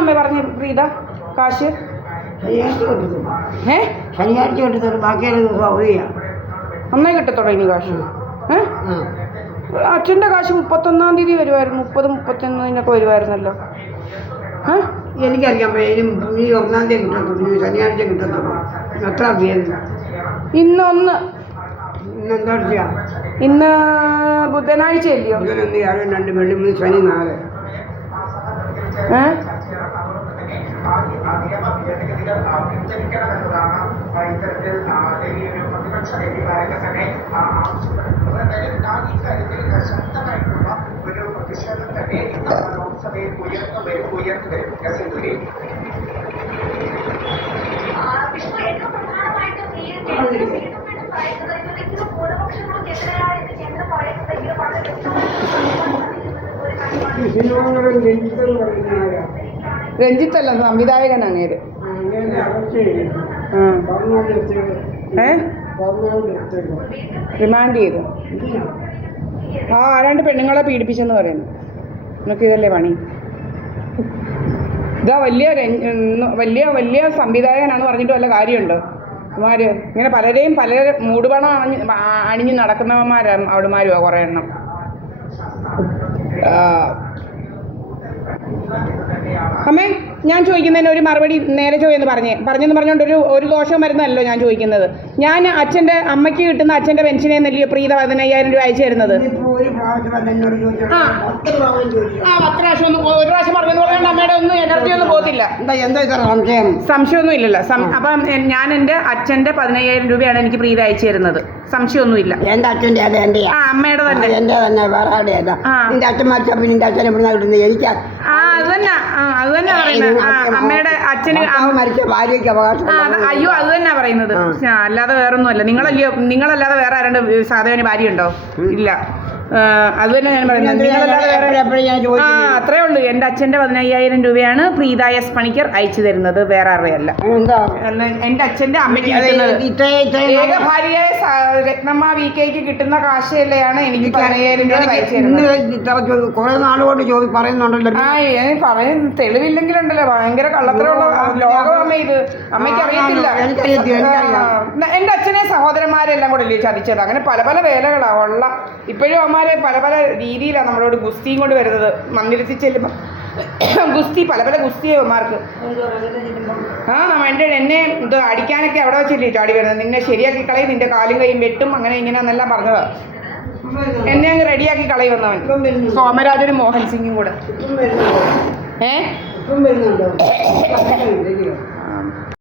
അമ്മ പറഞ്ഞു പ്രീത കാശ്? ശനിയാഴ്ച കിട്ടത്തുള്ളൂ, ബാക്കിയുള്ള ദിവസം അവധിയാണ്. അന്നേ കിട്ടത്തുള്ളൂ ഇനി കാശ്? അച്ഛൻ്റെ കാശ് 31-ാം തീയതി വരുമായിരുന്നു, 30-31 വരുമായിരുന്നല്ലോ. എനിക്കറിയാം, ഈ 1-ാം തീയതി കിട്ടത്തുള്ളൂ, ശനിയാഴ്ച കിട്ടത്തുള്ളൂ. എത്ര തീയതി? ഇന്ന് 1. ഇന്നെന്താ? ഇന്ന് ബുധനാഴ്ച അല്ലയോ? ബുധനൊന്ന്, വ്യാഴം 2, വെള്ളി 3, ശനി 4. രഞ്ജിത്തല്ല, സംവിധായകനാണ് ഇത്. റിമാൻഡ് ചെയ്തു. ആരാണ്ട് പെണ്ണുങ്ങളെ പീഡിപ്പിച്ചെന്ന് പറയുന്നു. നമുക്ക് ഇതല്ലേ പണി? ഇതാ വലിയ സംവിധായകനാണെന്ന് പറഞ്ഞിട്ട് വല്ല കാര്യമുണ്ടോ? അവന്മാർ ഇങ്ങനെ പല മൂടുപണം അണിഞ്ഞ് നടക്കുന്നവന്മാരാണ് അവിടുമാരുവാ കുറേ എണ്ണം. അമ്മേ, ഞാൻ ചോദിക്കുന്നതിന് ഒരു മറുപടി നേരെ ചോദിയെന്ന് പറഞ്ഞുകൊണ്ട് ഒരു ദോഷവും വരുന്നതല്ലോ ഞാൻ ചോദിക്കുന്നത്. ഞാൻ അമ്മയ്ക്ക് കിട്ടുന്ന അച്ഛൻ്റെ പെൻഷനെ നെല്ലിയ പ്രീത 15,000 രൂപ അയച്ചു തരുന്നത്. ഒരു പ്രാവശ്യം പറഞ്ഞെന്ന് പറഞ്ഞാൽ അമ്മയുടെ ഒന്നും എനർജി ഒന്നും പോകത്തില്ല. സംശയമൊന്നും ഇല്ലല്ലോ. അപ്പം ഞാൻ എൻ്റെ അച്ഛൻ്റെ 15,000 രൂപയാണ് എനിക്ക് പ്രീത അയച്ചു തരുന്നത്. സംശയമൊന്നുമില്ല. എൻ്റെ അച്ഛൻ്റെ അമ്മയുടെ തന്നെ. എൻ്റെ തന്നെ വേറെ ആരുടെയല്ല. നിന്റെ അച്ഛൻ മരിച്ച പിന്നെ നിന്റെ അച്ഛൻ എവിടെ കിട്ടുന്നത്? എനിക്ക് അത് തന്നെ പറയുന്നത്. അമ്മയുടെ അച്ഛന് മരിച്ച ഭാര്യയ്ക്ക് അവകാശം. അയ്യോ, അത് തന്നെ പറയുന്നത്. അല്ലാതെ വേറൊന്നുമല്ല. നിങ്ങളല്ലാതെ വേറെ ആരുടെ സാധവന് ഭാര്യ ഉണ്ടോ? ഇല്ല. അത് തന്നെ ഞാൻ പറയുന്നത്. അത്രേ ഉള്ളൂ. എൻ്റെ അച്ഛൻ്റെ 15,000 രൂപയാണ് പ്രീത എസ് പണിക്കർ അയച്ചു തരുന്നത്, വേറെ ആരുടെയല്ല. എൻ്റെ അച്ഛൻ്റെ അമ്മയ്ക്ക് ഏക ഭാര്യയായ രത്നമ്മ VKക്ക് കിട്ടുന്ന കാശല്ലെയാണ് എനിക്ക് 15,000 രൂപ അയച്ചു തരുന്നത്. കുറെ നാളുകൊണ്ട് പറയുന്നുണ്ടല്ലോ. പറയുന്ന തെളിവില്ലെങ്കിലുണ്ടല്ലോ, ഭയങ്കര കള്ളത്തരമുള്ള ലോകമമ്മ ഇത്. അമ്മയ്ക്ക് അറിയത്തില്ല. എൻ്റെ അച്ഛനെ സഹോദരന്മാരെല്ലാം കൂടെ അല്ലേ ചതിച്ചത്. അങ്ങനെ പല വേലകളാണ് ഉള്ള. ഇപ്പോഴും അമ്മമാരെ പല രീതിയിലാണ് നമ്മളോട് ഗുസ്തിയും കൊണ്ട് വരുന്നത്. മന്ദിരത്തിൽ ചെല്ലുമ്പോൾ ഗുസ്തി പല ഗുസ്തിയോ അമ്മമാർക്ക്. എന്നെ ഇത് അടിക്കാനൊക്കെ അവിടെ വെച്ചില്ലേ ചാടി വരുന്നത്. നിന്നെ ശരിയാക്കി കളയും, നിന്റെ കാലും കൈയും വെട്ടും, അങ്ങനെ ഇങ്ങനെയെന്നെല്ലാം പറഞ്ഞതാ. എന്നെ അങ്ങ് റെഡിയാക്കി കളയുന്നവൻ സോമരാജനും മോഹൻ സിംഗും കൂടെ.